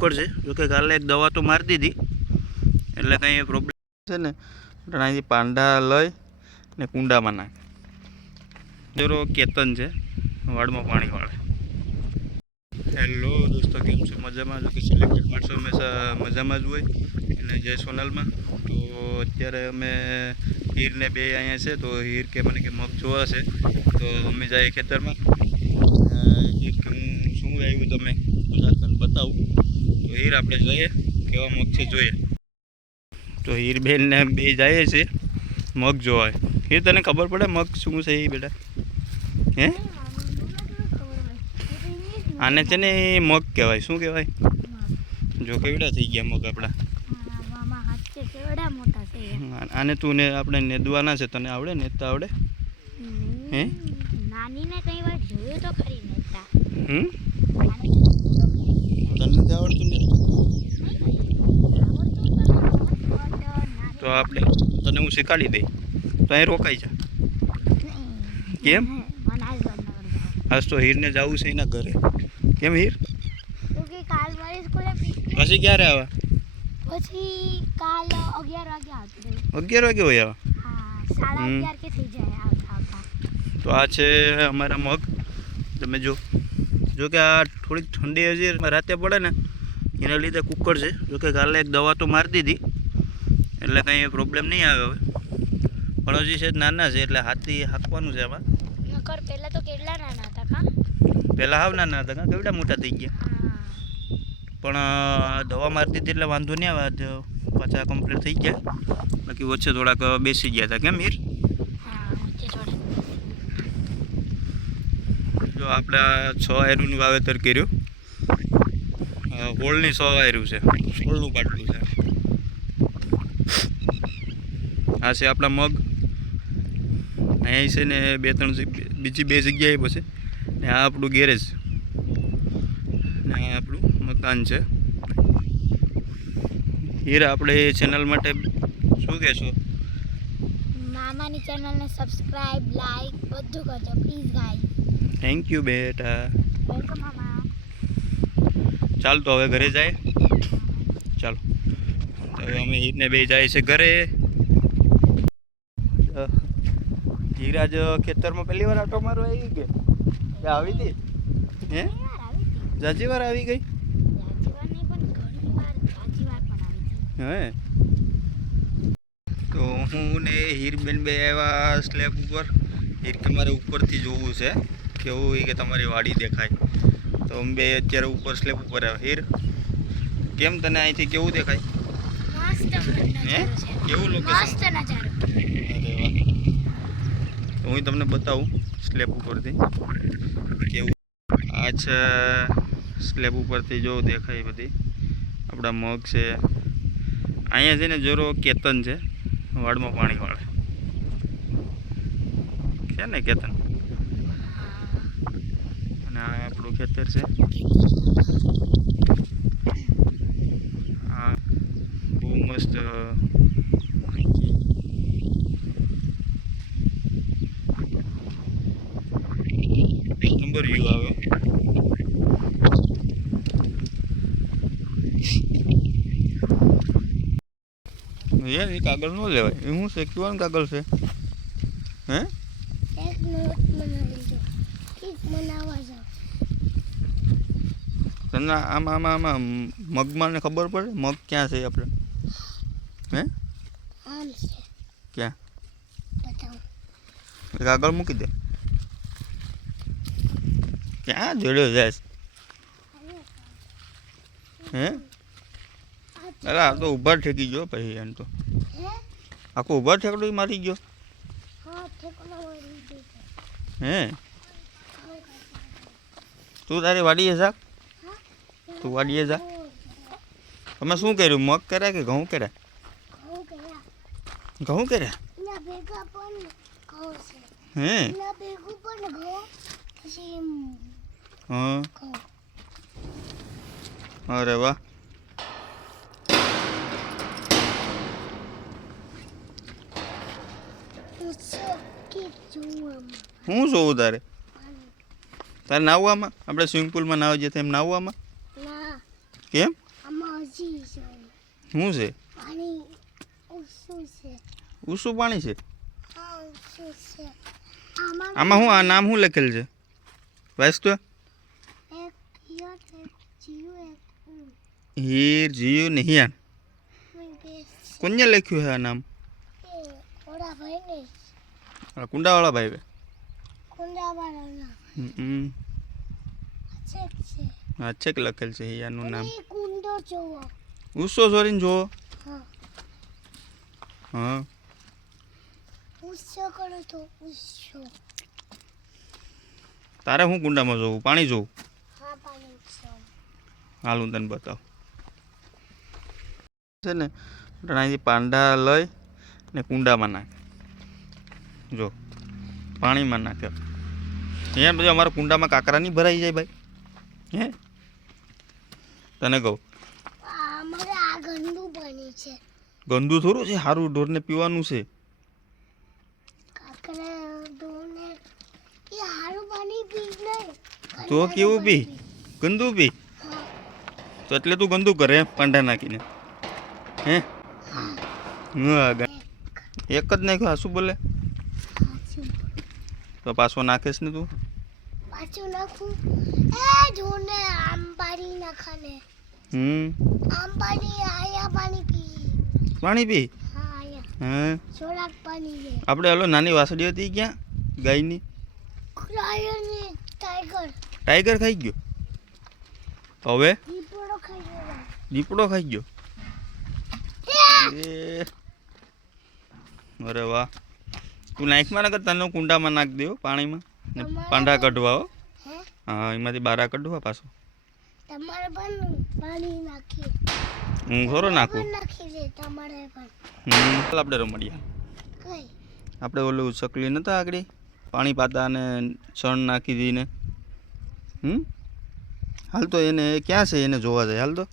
Cooker છે જોકે કાલે એક દવા તો મારી દીધી. એટલે કંઈ પ્રોબ્લેમ છે ને. અહીંથી પાંડા લઈ ને કુંડામાં નાખે. જરો કેતન છે. વાડમાં પાણી વાળે. હેલો દોસ્તો, કેમ છો? મજામાં? જો કે સિલેક્ટેડ માણસો હંમેશા મજામાં જ હોય. અને જય સોનલમાં. તો અત્યારે અમે હીરને બે અહીંયા છે. તો હીર કે મને કે મગ જોવા છે. તો અમે જઈએ ખેતરમાં. હીર કે હું શું આવ્યું તમે? બતાવું. તો હીર આપણે જોઈએ કેવા મગ છે જોઈએ. તો હીરબેન ને બે જઈએ છે મગ જોવા હીર તને ખબર પડે મગ શું છે એ બેટા? હે? આને છે ને મગ કહેવાય. શું કહેવાય? જો કેવડા થઈ ગયા મગ આપણા. આને તું ને આપણે નેદવાના છે. તને આવડે? નેતા આવડે? હે? નાની ને કઈ વાર જોયું તો ખરી નેતા હમ તને નથી આવડતું નેતા તો આપણે તને હું શીખાડી દઈ. તો અહીં રોકાઈ જા. કેમ? આજ તો હીરને જવું છે એના ઘરે. કેમ હીર? પછી ક્યારે આવે? અગિયાર વાગે અગિયાર વાગે હોય આવે. તો આ છે અમારા મગ. તમે જો. જો કે આ થોડીક ઠંડી હજી રાતે પડે ને, એના લીધે કુકર છે. જોકે કાલે એક દવા તો મારી દીધી. એટલે કંઈ પ્રોબ્લેમ નહીં આવે હવે. હજી છે નાના છે એટલે હાથી હાંકવાનું છે આમાં. નકર પહેલા તો કેટલા નાના હતા કા પહેલાં હાવ નાના હતા કાં કેવડા મોટા થઈ ગયા. પણ દવા મારતી દીધી એટલે વાંધો નહીં આવે પાછા કમ્પ્લીટ થઈ ગયા. બાકી વચ્ચે થોડાક બેસી ગયા હતા કેમ હીર જો આપણે છ આયરુંનું વાવેતર કર્યું. હોળની છ આયરું છે હોળનું પાટલું છે. આ છે આપણા મગ. અહીંયા છે ને બે ત્રણ બીજી બે જગ્યાએ પછી ને આ આપણું ગેરેજ. ને આપણું મકાન છે. હીરા આપણે ચેનલ માટે શું કહેશો? મામાની ચેનલને સબસ્ક્રાઇબ લાઈક બધું કરજો પ્લીઝ ગાઈસ થેન્ક યુ બેટા. વેલકમ મામા. ચાલ તો હવે ઘરે જાય. ચાલો. તો હવે અમે હીરને બે જાય છે ઘરે. ધીરાજ ખેતરમાં પહેલી વાર આટો મારો આવી કે કે આવી હતી? હે? જાજી વાર આવી ગઈ? હે? તો હું ને હીરબેન બે આવ્યા સ્લેબ ઉપર. હીર કે મારે ઉપરથી જોવું છે. કેવું એ કે તમારી વાડી દેખાય. તો અમે બે અત્યારે ઉપર સ્લેબ ઉપર આવ્યા હીર કેમ તને અહીંથી કેવું દેખાય? હે? કેવું લોકેશન મસ્ત નજારો અરે વાહ હું તમને બતાવું સ્લેબ ઉપરથી. કેવું? આ સ્લેબ ઉપરથી જો દેખાય બધી. આપણા મગ છે. અહીંયા છે ને જરો કેતન છે. વાડમાં પાણી વાળે. છે ને કેતન? અને આ આપણું ખેતર છે. બહુ મસ્ત એક વ્યૂ આવે યાર એ કાગળ ન લેવાય. એ શું છે કેવાનું કાગળ છે? હે? તને આમાં આમાં આમાં મગમાં ને ખબર પડે? મગ ક્યાં છે આપણે હે? ક્યાં? કાગળ મૂકી દે. ક્યાં જોડ્યો જાય હે? અરે આ તો ઊભા ઠેકી ગયો પછી એમ તો. આખો ઊભા ઠેકડો મારી ગયો. હા તું તારી વાડીએ જા. તું વાડીએ જા. તમે શું કર્યું? મગ કર્યા કે ઘઉં કર્યા? ઘઉં કર્યા. એના હે? હા. અરે વાહ. હું જોઉં તારે? તારે નાવવામાં આપણે સ્વિમિંગ પુલમાં નાવા જઈએ એમ નાવવામાં કેમ? શું છે? ઉસું પાણી છે? આમાં શું આ નામ શું લખેલ છે? વાંચ તો એક હિયર એક જીવ એક ઉ હીર જીયુ ને હિયાન કોને લખ્યું છે આ નામ કુંડાવાળા ભાઈ આ છેક લખેલ છે હિયાનું નામ ઉસો સોરીને જુઓ હા હા તારે હું કુંડામાં જોવું પાણી હા ઉસ્સો હાલ હું તને બતાવું. છે ને અહીંથી પાંડા લઈ ને કુંડામાં નાખે. જો પાણીમાં નાખે. અહીંયા પછી અમારા કુંડામાં કાંકરા નહીં ભરાઈ જાય ભાઈ. હે? તને કહું. આ અમારે આ ગંદુ બની છે. ગંદુ થોડું છે સારું ઢોરને પીવાનું છે. તો કેવું પી? ગંદુ પી? તો એટલે તું ગંદુ કરે પાંડા નાખીને. હે? એક જ નાખ્યો શું બોલે. તો પાછો નાખીશ ને તું? પાછું નાખું? એ જોને આમ પાણી નાખાને. હમ. આમ પાણી આયા પાણી પી. પાણી પી? હા આયા. હા? સોડાક પાણી આપણે હલો નાની વાસળી હતી ક્યાં? ગાયની? ટાઈગર ટાઈગર ખાઈ ગયો? હવે? દીપડો ખાઈ ગયો. દીપડો ખાઈ ગયો. એ અરે વાહ. તું નાખમાં નકર તને કુંડામાં નાખ દેવો પાણીમાં. ને પાંડા કઢવા હો. હા? એમાંથી બારા કઢવા પાછો. તમારે પણ પાણી નાખીએ. હું ઘરો નાખું? પણ નાખી દે તમારે પણ. હમ ચાલ આપણે રમડિયા આપણે ઓલું ચકલી નતા આગળ? પાણી પાતા અને ચણ નાખી દઈને હમ? હાલ તો એને ક્યાં છે એને જોવા જાય? હાલ તો